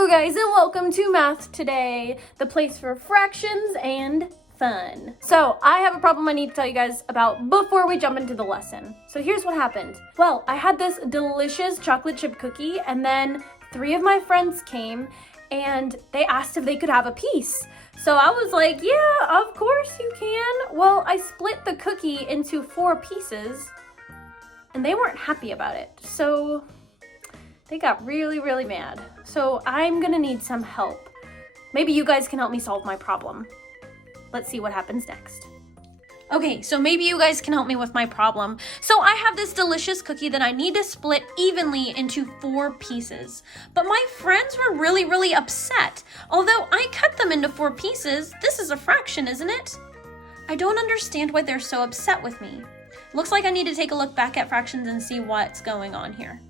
Hello guys and welcome to Math Today, the place for fractions and fun. So I have a problem I need to tell you guys about before we jump into the lesson. So here's what happened. Well, I had this delicious chocolate chip cookie and then 3 of my friends came and they asked if they could have a piece. So I was like, yeah, of course you can. Well, I split the cookie into 4 pieces and they weren't happy about it. So they got really mad. So I'm gonna need some help. Maybe you guys can help me solve my problem. Let's see what happens next. Okay, so maybe you guys can help me with my problem. So I have this delicious cookie that I need to split evenly into 4 pieces. But my friends were really upset. Although I cut them into 4 pieces, this is a fraction, isn't it? I don't understand why they're so upset with me. Looks like I need to take a look back at fractions and see what's going on here.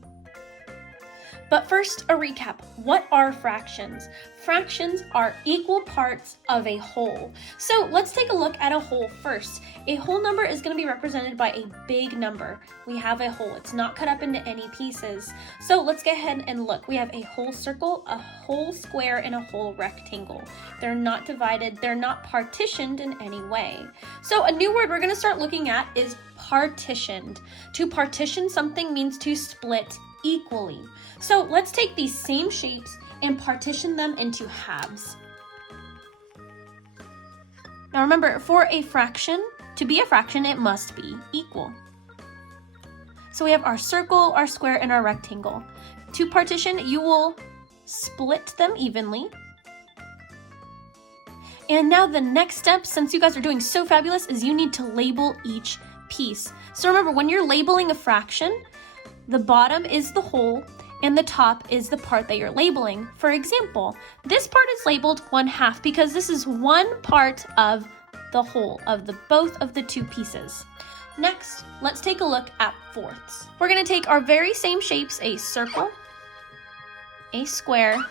But first, a recap. What are fractions? Fractions are equal parts of a whole. So let's take a look at a whole first. A whole number is going to be represented by a big number. We have a whole. It's not cut up into any pieces. So let's go ahead and look. We have a whole circle, a whole square, and a whole rectangle. They're not divided. They're not partitioned in any way. So a new word we're going to start looking at is partitioned. To partition something means to split equally. So let's take these same shapes and partition them into halves. Now remember, for a fraction, to be a fraction, it must be equal. So we have our circle, our square, and our rectangle. To partition, you will split them evenly. And now the next step, since you guys are doing so fabulous, is you need to label each piece. So remember, when you're labeling a fraction, the bottom is the whole and the top is the part that you're labeling. For example, this part is labeled 1/2 because this is one part of the whole of both of the 2 pieces. Next, let's take a look at fourths. We're going to take our very same shapes, a circle, a square,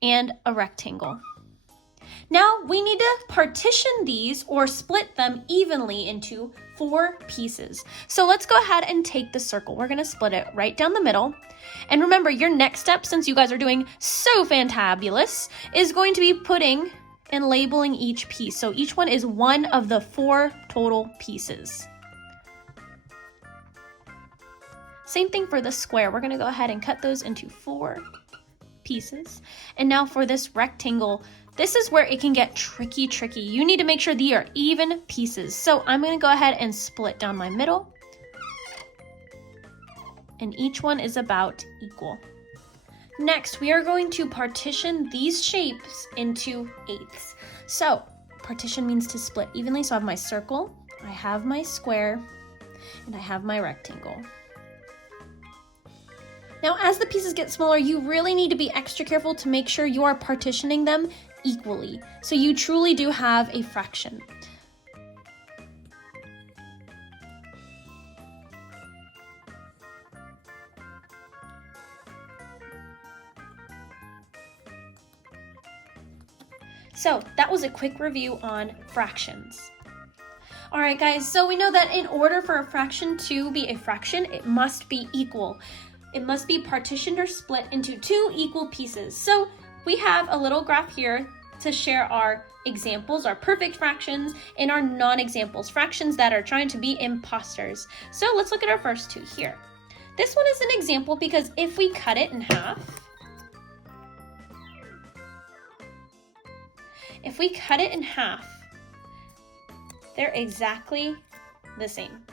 and a rectangle. Now we need to partition these or split them evenly into 4 pieces. So let's go ahead and take the circle. We're going to split it right down the middle. And remember, your next step, since you guys are doing so fantabulous, is going to be putting and labeling each piece. So each one is one of the 4 total pieces. Same thing for the square. We're going to go ahead and cut those into 4 pieces. And now for this rectangle, this is where it can get tricky. You need to make sure these are even pieces. So I'm going to go ahead and split down my middle. And each one is about equal. Next, we are going to partition these shapes into 1/8. So partition means to split evenly. So I have my circle, I have my square, and I have my rectangle. Now, as the pieces get smaller, you really need to be extra careful to make sure you are partitioning them equally, so you truly do have a fraction. So that was a quick review on fractions. All right, guys, so we know that in order for a fraction to be a fraction, it must be equal. It must be partitioned or split into 2 equal pieces. So we have a little graph here to share our examples, our perfect fractions, and our non-examples, fractions that are trying to be imposters. So let's look at our first 2 here. This one is an example because if we cut it in half, they're exactly the same.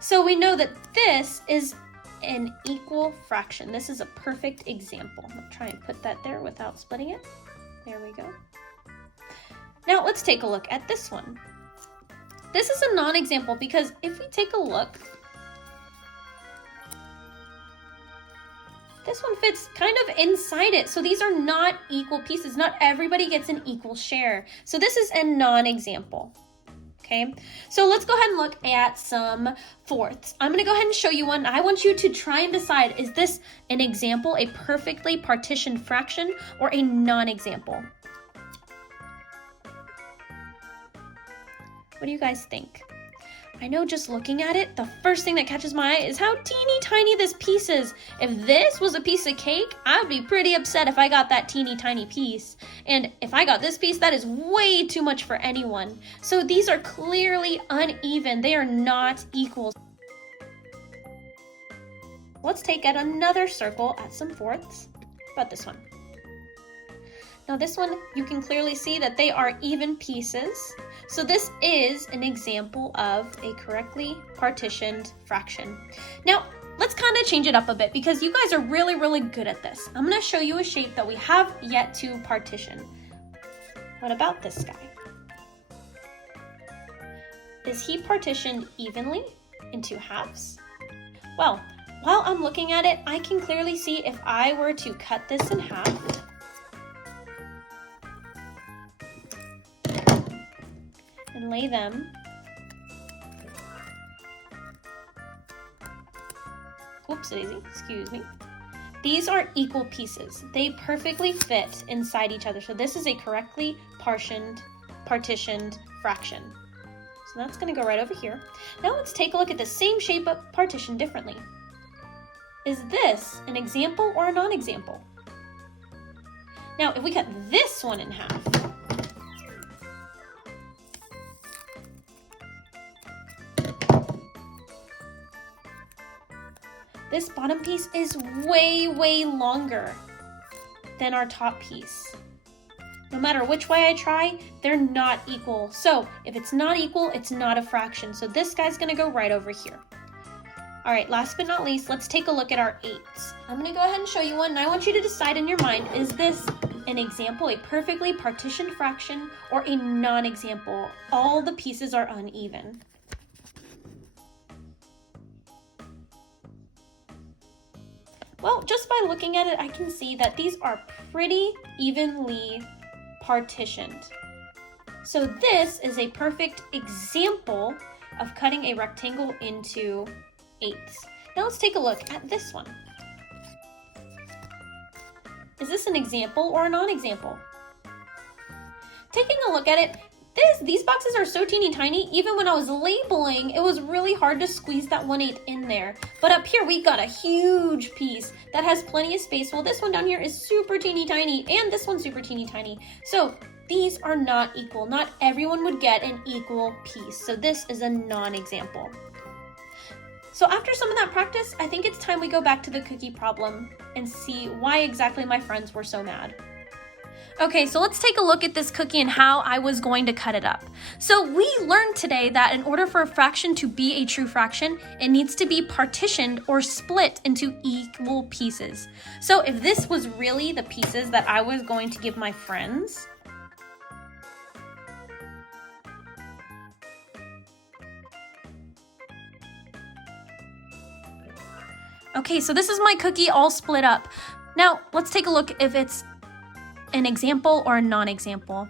So we know that this is an equal fraction. This is a perfect example. I'll try and put that there without splitting it. There we go. Now let's take a look at this one. This is a non-example because if we take a look, this one fits kind of inside it. So these are not equal pieces. Not everybody gets an equal share. So this is a non-example. Okay, so let's go ahead and look at some fourths. I'm gonna go ahead and show you one. I want you to try and decide, is this an example, a perfectly partitioned fraction, or a non-example? What do you guys think? I know just looking at it, the first thing that catches my eye is how teeny tiny this piece is. If this was a piece of cake, I'd be pretty upset if I got that teeny tiny piece. And if I got this piece, that is way too much for anyone. So these are clearly uneven. They are not equal. Let's take out another circle at some fourths. About this one. Now this one, you can clearly see that they are even pieces. So this is an example of a correctly partitioned fraction. Now, let's kind of change it up a bit because you guys are really, really good at this. I'm going to show you a shape that we have yet to partition. What about this guy? Is he partitioned evenly into halves? Well, while I'm looking at it, I can clearly see if I were to cut this in half, and lay them daisy, excuse me. These are equal pieces. They perfectly fit inside each other. So this is a correctly partitioned fraction. So that's going to go right over here. Now let's take a look at the same shape but partitioned differently. Is this an example or a non-example? Now if we cut this one in half, this bottom piece is way, way longer than our top piece. No matter which way I try, they're not equal. So if it's not equal, it's not a fraction. So this guy's gonna go right over here. All right, last but not least, let's take a look at our 8s. I'm gonna go ahead and show you one, and I want you to decide in your mind, is this an example, a perfectly partitioned fraction, or a non-example? All the pieces are uneven. Well, just by looking at it, I can see that these are pretty evenly partitioned. So this is a perfect example of cutting a rectangle into 8s. Now let's take a look at this one. Is this an example or a non-example? Taking a look at it, these boxes are so teeny tiny, even when I was labeling, it was really hard to squeeze that 1/8 in there. But up here, we got a huge piece that has plenty of space, while this one down here is super teeny tiny, and this one's super teeny tiny. So these are not equal. Not everyone would get an equal piece. So this is a non-example. So after some of that practice, I think it's time we go back to the cookie problem and see why exactly my friends were so mad. Okay, so let's take a look at this cookie and how I was going to cut it up. So we learned today that in order for a fraction to be a true fraction, it needs to be partitioned or split into equal pieces. So if this was really the pieces that I was going to give my friends, okay, so this is my cookie all split up. Now let's take a look if it's an example or a non-example.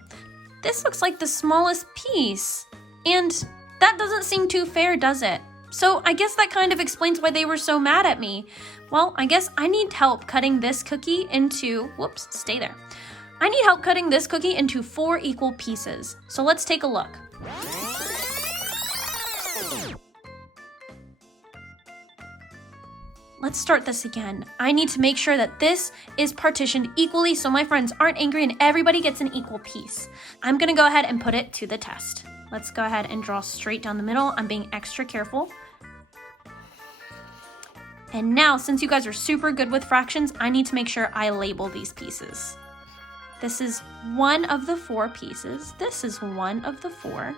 This looks like the smallest piece, and that doesn't seem too fair, does it? So I guess that kind of explains why they were so mad at me. Well, I guess I need help cutting this cookie into, whoops, stay there. I need help cutting this cookie into 4 equal pieces. So let's take a look. Let's start this again. I need to make sure that this is partitioned equally so my friends aren't angry and everybody gets an equal piece. I'm gonna go ahead and put it to the test. Let's go ahead and draw straight down the middle. I'm being extra careful. And now, since you guys are super good with fractions, I need to make sure I label these pieces. This is one of the 4 pieces. This is one of the 4.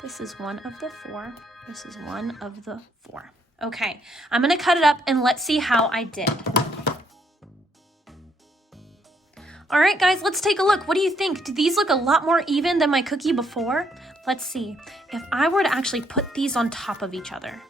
This is one of the 4. This is one of the 4. Okay, I'm gonna cut it up and let's see how I did. All right, guys, let's take a look. What do you think? Do these look a lot more even than my cookie before? Let's see. If I were to actually put these on top of each other.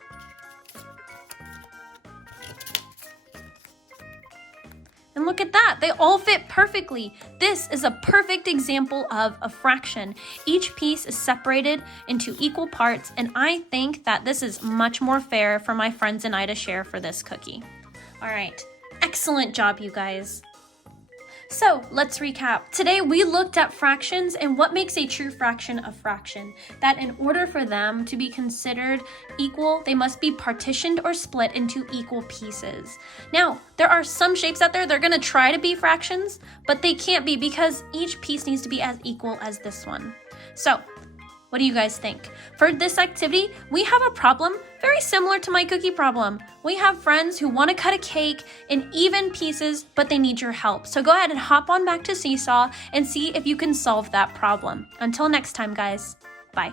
And look at that, they all fit perfectly. This is a perfect example of a fraction. Each piece is separated into equal parts, and I think that this is much more fair for my friends and I to share for this cookie. All right, excellent job, you guys. So let's recap. Today we looked at fractions and what makes a true fraction a fraction. That in order for them to be considered equal, they must be partitioned or split into equal pieces. Now, there are some shapes out there that are going to try to be fractions, but they can't be because each piece needs to be as equal as this one. So, what do you guys think? For this activity, we have a problem very similar to my cookie problem. We have friends who want to cut a cake in even pieces, but they need your help. So go ahead and hop on back to Seesaw and see if you can solve that problem. Until next time, guys. Bye.